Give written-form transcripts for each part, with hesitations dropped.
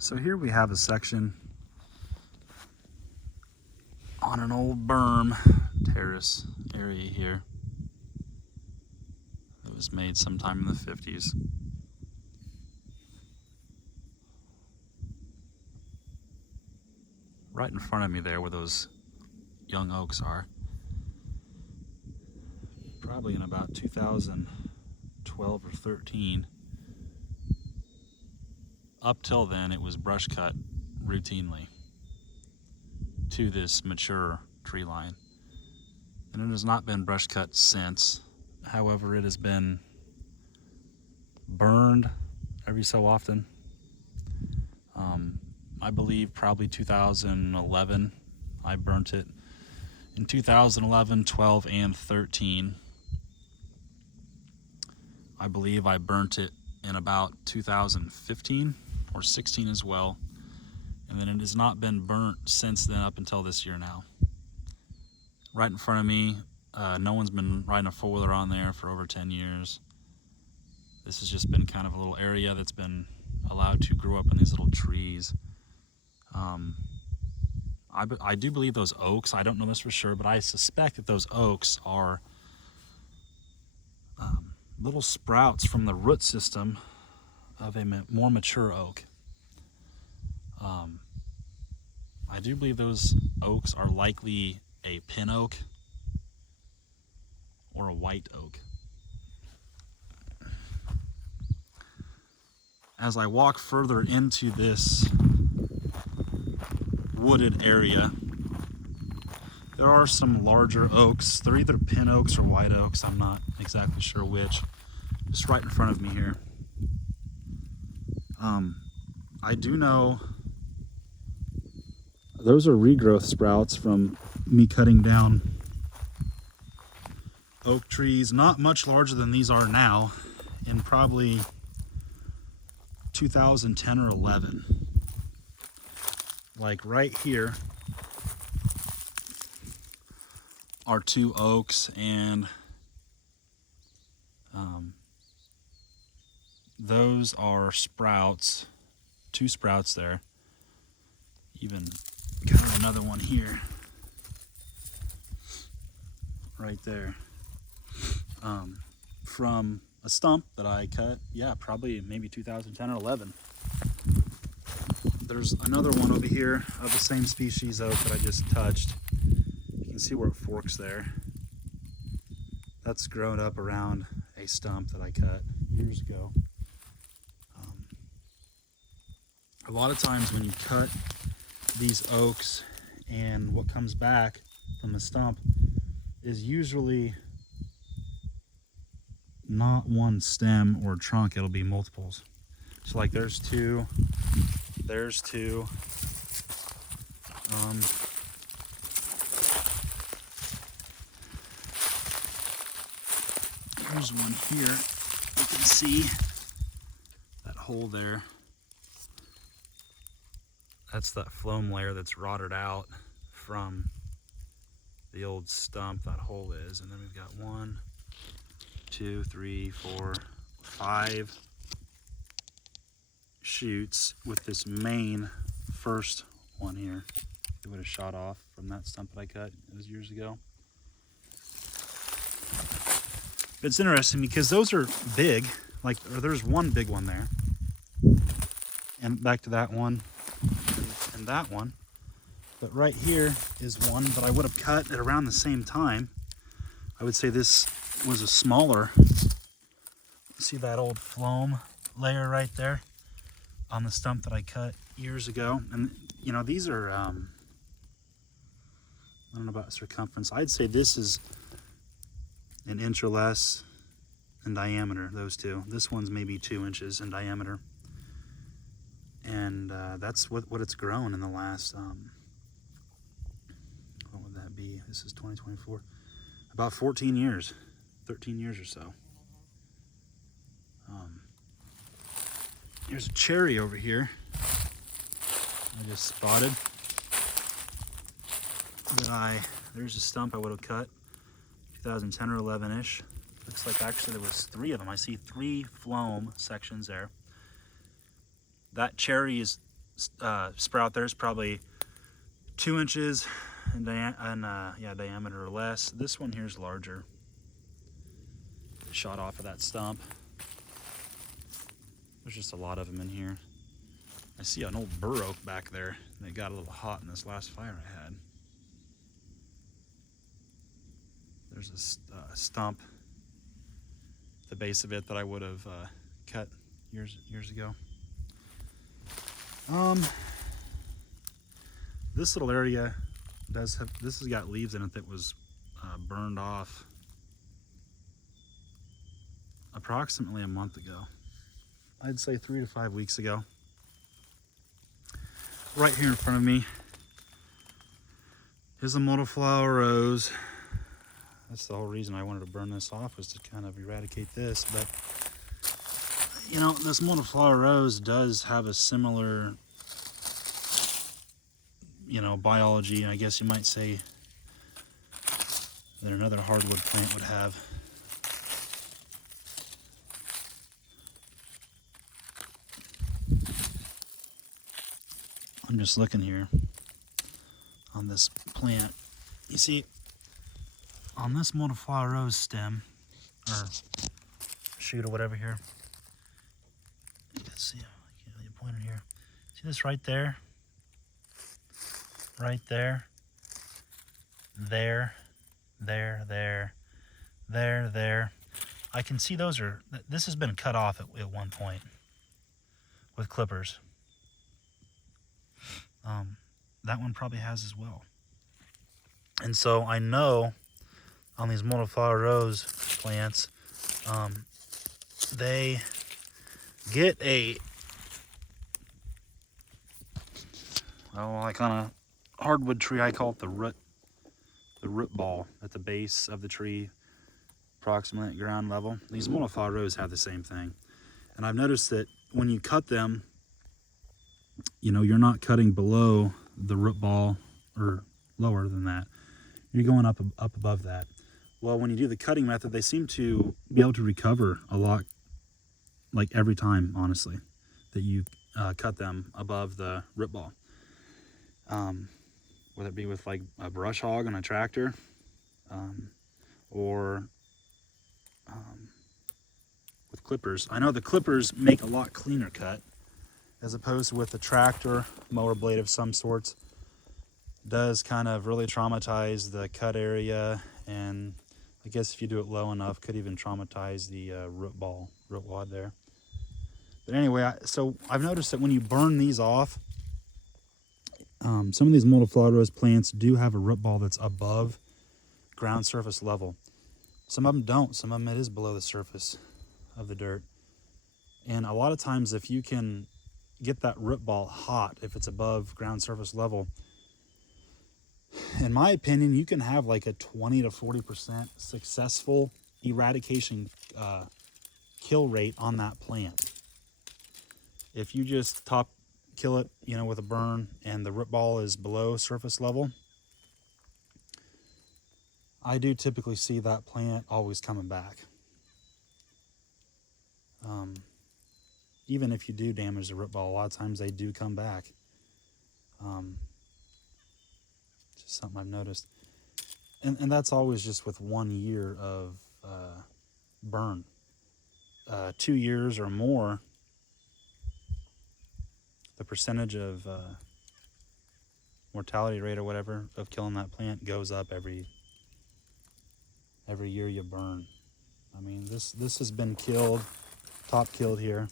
So here we have a section on an old berm terrace area here. It was made sometime in the 50s. Right in front of me there where those young oaks are. Probably in about 2012 or 13. Up till then, it was brush cut routinely to this mature tree line. And it has not been brush cut since. However, it has been burned every so often. I believe probably 2011, I burnt it. In 2011, 12, and 13. I believe I burnt it in about 2015 or 16 as well. And then it has not been burnt since then up until this year now. Right in front of me, no one's been riding a four-wheeler on there for over 10 years. This has just been kind of a little area that's been allowed to grow up in these little trees. I do believe those oaks, I don't know this for sure, but I suspect that those oaks are little sprouts from the root system of a more mature oak. I do believe those oaks are likely a pin oak or a white oak. As I walk further into this wooded area, there are some larger oaks. They're either pin oaks or white oaks. I'm not exactly sure which. Just right in front of me here. I do know those are regrowth sprouts from me cutting down oak trees, not much larger than these are now, in probably 2010 or 11. Like right here are two oaks, and those are sprouts, two sprouts there. Even kind of another one here, right there, from a stump that I cut, yeah, probably maybe 2010 or 11. There's another one over here of the same species oak that I just touched. You can see where it forks there. That's grown up around a stump that I cut years ago. A lot of times when you cut these oaks, and what comes back from the stump is usually not one stem or trunk, it'll be multiples. So like there's two, there's two, there's one here. You can see that hole there. That's that phloem layer that's rotted out from the old stump, that hole is. And then we've got 1, 2, 3, 4, 5 shoots with this main first one here. It would have shot off from that stump that I cut. It was years ago. But it's interesting because those are big. Like, or there's one big one there. And back to that one. And that one, but right here is one that I would have cut at around the same time. I would say this was a smaller. See that old phloem layer right there on the stump that I cut years ago? And you know, these are I don't know about circumference. I'd say this is an inch or less in diameter, those two. This one's maybe 2 inches in diameter. And that's what it's grown in the last, what would that be? This is 2024. About 14 years, 13 years or so. Here's a cherry over here I just spotted. There's a stump I would have cut 2010 or 11-ish. Looks like actually there was 3 of them. I see 3 phloem sections there. That cherry is sprout there is probably 2 inches in diameter or less. This one here is larger. Shot off of that stump. There's just a lot of them in here. I see an old bur oak back there that got a little hot in this last fire I had. There's a stump at the base of it that I would have cut years ago. This little area this has got leaves in it that was burned off approximately a month ago. I'd say 3 to 5 weeks ago. Right here in front of me is a multiflower rose. That's the whole reason I wanted to burn this off, was to kind of eradicate this. But you know, this multiflower rose does have a similar, you know, biology, I guess you might say, that another hardwood plant would have. I'm just looking here on this plant. You see, on this multiflower rose stem, or shoot or whatever here, you can see, you pointed here. See this right there? Right there. There. I can see those are, this has been cut off at one point with clippers. That one probably has as well. And so I know on these multiflower rose plants, they get a, well, like on a hardwood tree, I call it the root ball at the base of the tree, approximately at ground level. These multiflower rose have the same thing. And I've noticed that when you cut them, you know, you're not cutting below the root ball or lower than that. You're going up above that. Well, when you do the cutting method, they seem to be able to recover a lot, like every time, honestly, that you cut them above the root ball. Whether it be with like a brush hog on a tractor, or with clippers. I know the clippers make a lot cleaner cut, as opposed to with a tractor mower blade of some sorts. Does kind of really traumatize the cut area, and I guess if you do it low enough, could even traumatize the root wad there. But anyway, so I've noticed that when you burn these off, some of these multiflower rose plants do have a root ball that's above ground surface level. Some of them don't. Some of them it is below the surface of the dirt. And a lot of times, if you can get that root ball hot, if it's above ground surface level, in my opinion, you can have like a 20 to 40% successful eradication kill rate on that plant. If you just top kill it, you know, with a burn, and the root ball is below surface level, I do typically see that plant always coming back. Even if you do damage the root ball, a lot of times they do come back. Just something I've noticed. And that's always just with 1 year of burn. 2 years or more, the percentage of mortality rate or whatever of killing that plant goes up every year you burn. I mean, this has been killed, top killed here.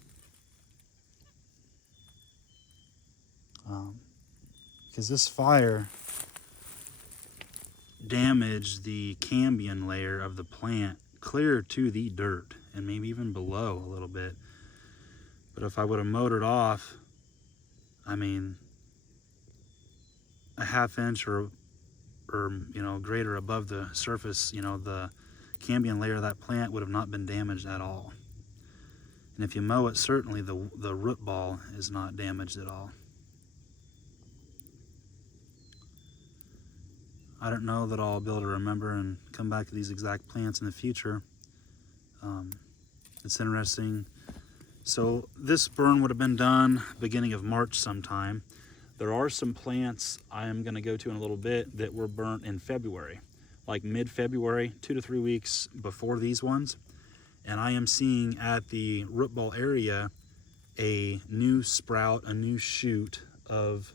Because this fire damaged the cambium layer of the plant clear to the dirt, and maybe even below a little bit. But if I would have mowed it off, I mean, a ½ inch or you know, greater above the surface, you know, the cambium layer of that plant would have not been damaged at all. And if you mow it, certainly the root ball is not damaged at all. I don't know that I'll be able to remember and come back to these exact plants in the future. It's interesting So this burn would have been done beginning of March sometime. There are some plants I am going to go to in a little bit that were burnt in February, like mid-February, 2 to 3 weeks before these ones. And I am seeing at the root ball area a new sprout, a new shoot of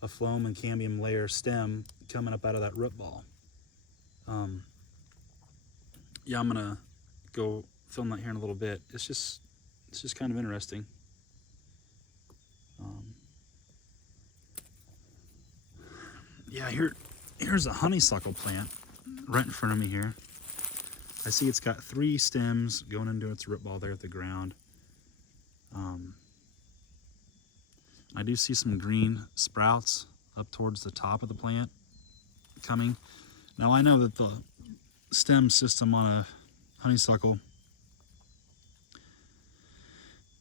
a phloem and cambium layer stem coming up out of that root ball. Yeah, I'm gonna go film that here in a little bit. It's just kind of interesting. Yeah, here's a honeysuckle plant right in front of me here. I see it's got 3 stems going into its root ball there at the ground. I do see some green sprouts up towards the top of the plant coming. Now I know that the stem system on a honeysuckle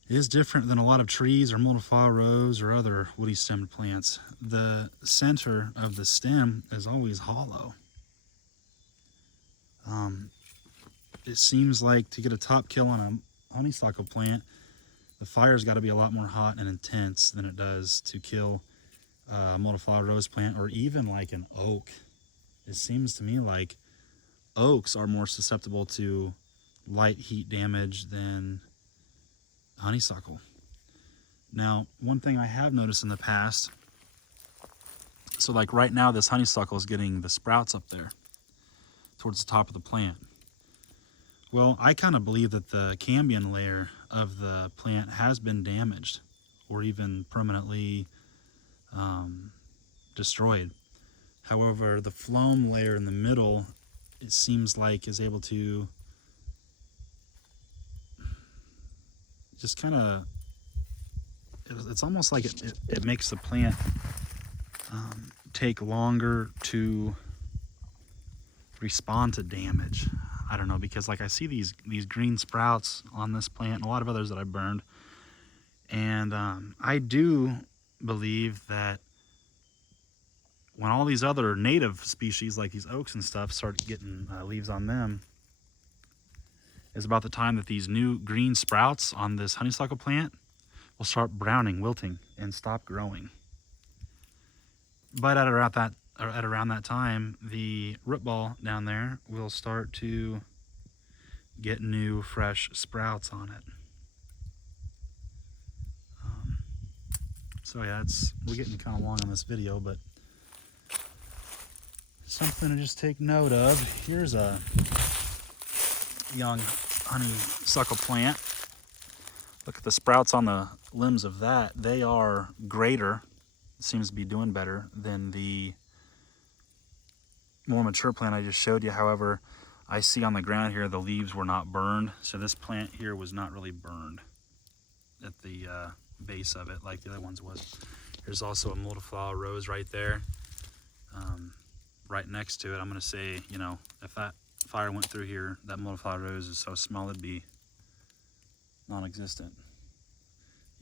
is different than a lot of trees or multiflower rose or other woody stemmed plants. The center of the stem is always hollow. It seems like to get a top kill on a honeysuckle plant, the fire's got to be a lot more hot and intense than it does to kill a multiflower rose plant or even like an oak. It seems to me like oaks are more susceptible to light heat damage than honeysuckle. Now, one thing I have noticed in the past, so like right now this honeysuckle is getting the sprouts up there towards the top of the plant. Well, I kind of believe that the cambium layer of the plant has been damaged or even permanently destroyed. However, the phloem layer in the middle, it seems like is able to just kind of, it's almost like it makes the plant take longer to respond to damage. I don't know, because like I see these green sprouts on this plant and a lot of others that I burned, and I do believe that when all these other native species like these oaks and stuff start getting leaves on them, is about the time that these new green sprouts on this honeysuckle plant will start browning, wilting, and stop growing. But at around that time, the root ball down there will start to get new, fresh sprouts on it. So yeah, we're getting kind of long on this video, but something to just take note of. Here's a young honeysuckle plant. Look at the sprouts on the limbs of that. They are greater. It seems to be doing better than the more mature plant I just showed you. However, I see on the ground here the leaves were not burned, so this plant here was not really burned at the base of it like the other ones was. There's also a multiflower rose right there, right next to it. I'm going to say, you know, if that fire went through here, that multiflower rose is so small it'd be non-existent.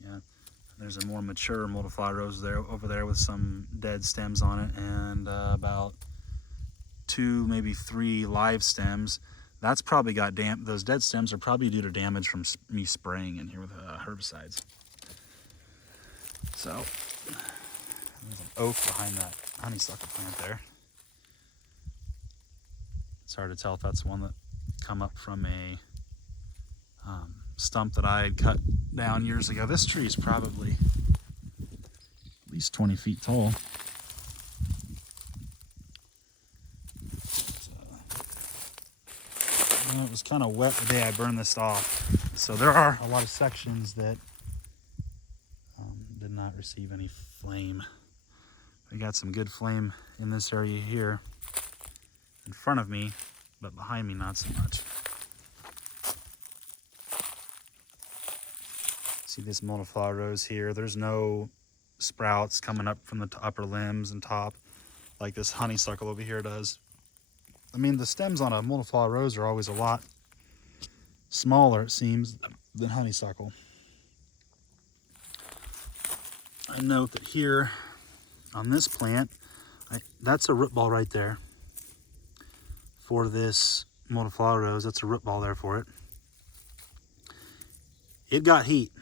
Yeah, there's a more mature multiflower rose there over there with some dead stems on it, and about 2, maybe 3 live stems. That's probably got those dead stems are probably due to damage from me spraying in here with herbicides. So there's an oak behind that honeysuckle plant there. It's hard to tell if that's one that come up from a stump that I had cut down years ago. This tree is probably at least 20 feet tall. It was kind of wet the day I burned this off, so there are a lot of sections that did not receive any flame. We got some good flame in this area here in front of me, but behind me not so much. See this multiflower rose here, there's no sprouts coming up from the upper limbs and top like this honeysuckle over here does. I mean, the stems on a multiflower rose are always a lot smaller, it seems, than honeysuckle. I note that here on this plant, that's a root ball right there for this multiflower rose. That's a root ball there for it. it got heat.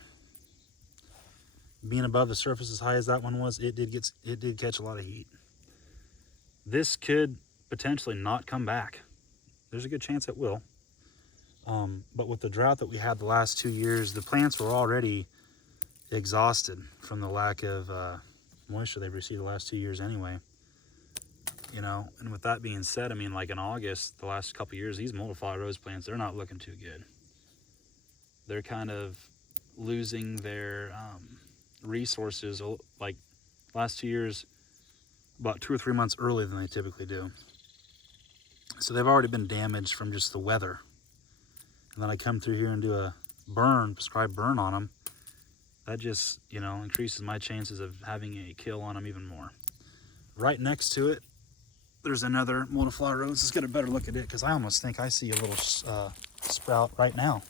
Being above the surface as high as that one was, it did catch a lot of heat. This could potentially not come back. There's a good chance it will. But with the drought that we had the last 2 years, the plants were already exhausted from the lack of moisture they've received the last 2 years anyway. You know, and with that being said, I mean, like in August, the last couple years, these multiflower rose plants, they're not looking too good. They're kind of losing their resources, like last 2 years, about 2 or 3 months earlier than they typically do. So they've already been damaged from just the weather. And then I come through here and do a prescribed burn on them. That just, you know, increases my chances of having a kill on them even more. Right next to it, there's another multiflower rose. Let's get a better look at it, because I almost think I see a little sprout right now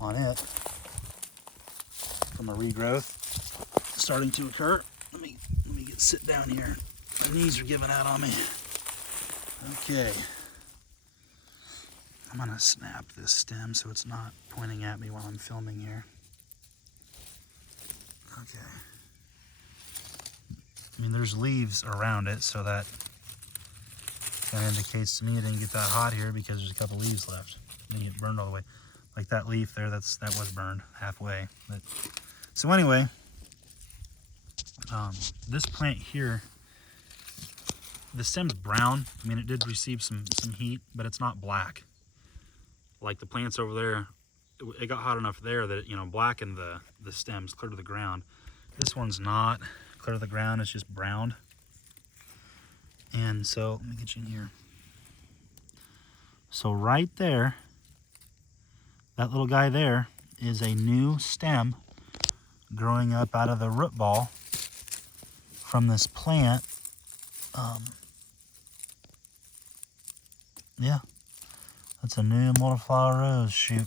on it from a regrowth starting to occur. Let me sit down here. My knees are giving out on me. Okay. I'm gonna snap this stem so it's not pointing at me while I'm filming here. Okay. I mean, there's leaves around it, so that indicates to me it didn't get that hot here because there's a couple leaves left. It didn't get burned all the way. Like that leaf there, that was burned halfway. But so anyway, this plant here, the stem's brown. I mean, it did receive some heat, but it's not black. Like the plants over there, it got hot enough there that it, you know, blackened the stems clear to the ground. This one's not clear to the ground, it's just browned. And so, let me get you in here. So right there, that little guy there is a new stem growing up out of the root ball from this plant. Yeah, that's a new multiflower rose shoot.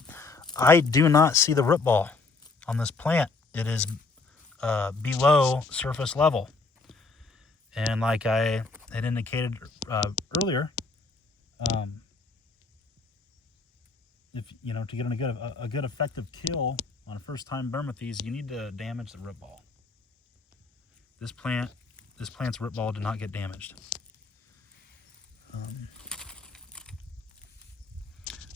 I do not see the root ball on this plant. It is below surface level. And like I had indicated earlier, if you know, to get a good effective kill on a first-time burn with these, you need to damage the root ball. This plant's root ball did not get damaged.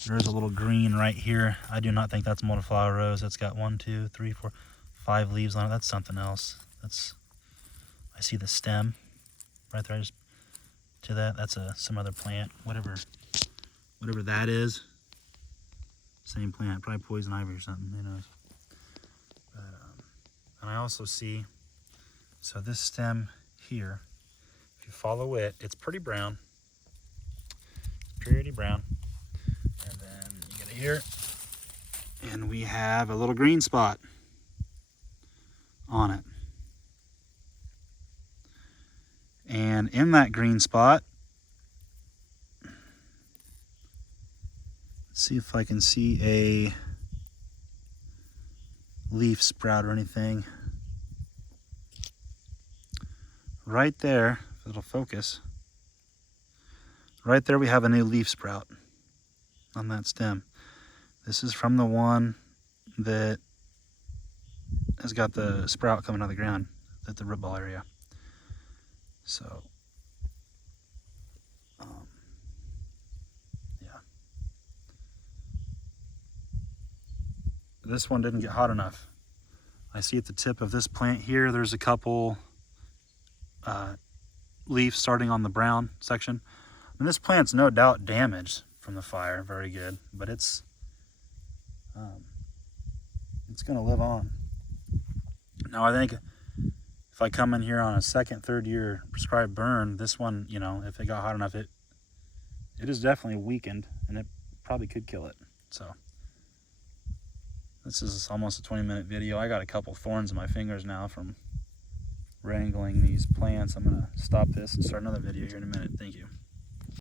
There's a little green right here. I do not think that's a multiflower rose. That's got 1, 2, 3, 4, 5 leaves on it. That's something else. I see the stem right there. Just to that. That's some other plant. Whatever that is. Same plant. Probably poison ivy or something. Who knows? But, and I also see. So this stem here, if you follow it, it's pretty brown. It's pretty brown. And then you get it here, and we have a little green spot on it. And in that green spot, let's see if I can see a leaf sprout or anything. Right there, if it'll focus, right there we have a new leaf sprout on that stem. This is from the one that has got the sprout coming out of the ground at the root ball area. So, yeah. This one didn't get hot enough. I see at the tip of this plant here, there's a couple leaves starting on the brown section. And this plant's no doubt damaged from the fire, very good, but it's going to live on. Now I think if I come in here on a second, third year prescribed burn, this one, you know, if it got hot enough, it is definitely weakened, and it probably could kill it. So this is almost a 20-minute video. I got a couple thorns in my fingers now from wrangling these plants. I'm going to stop this and start another video here in a minute. Thank you.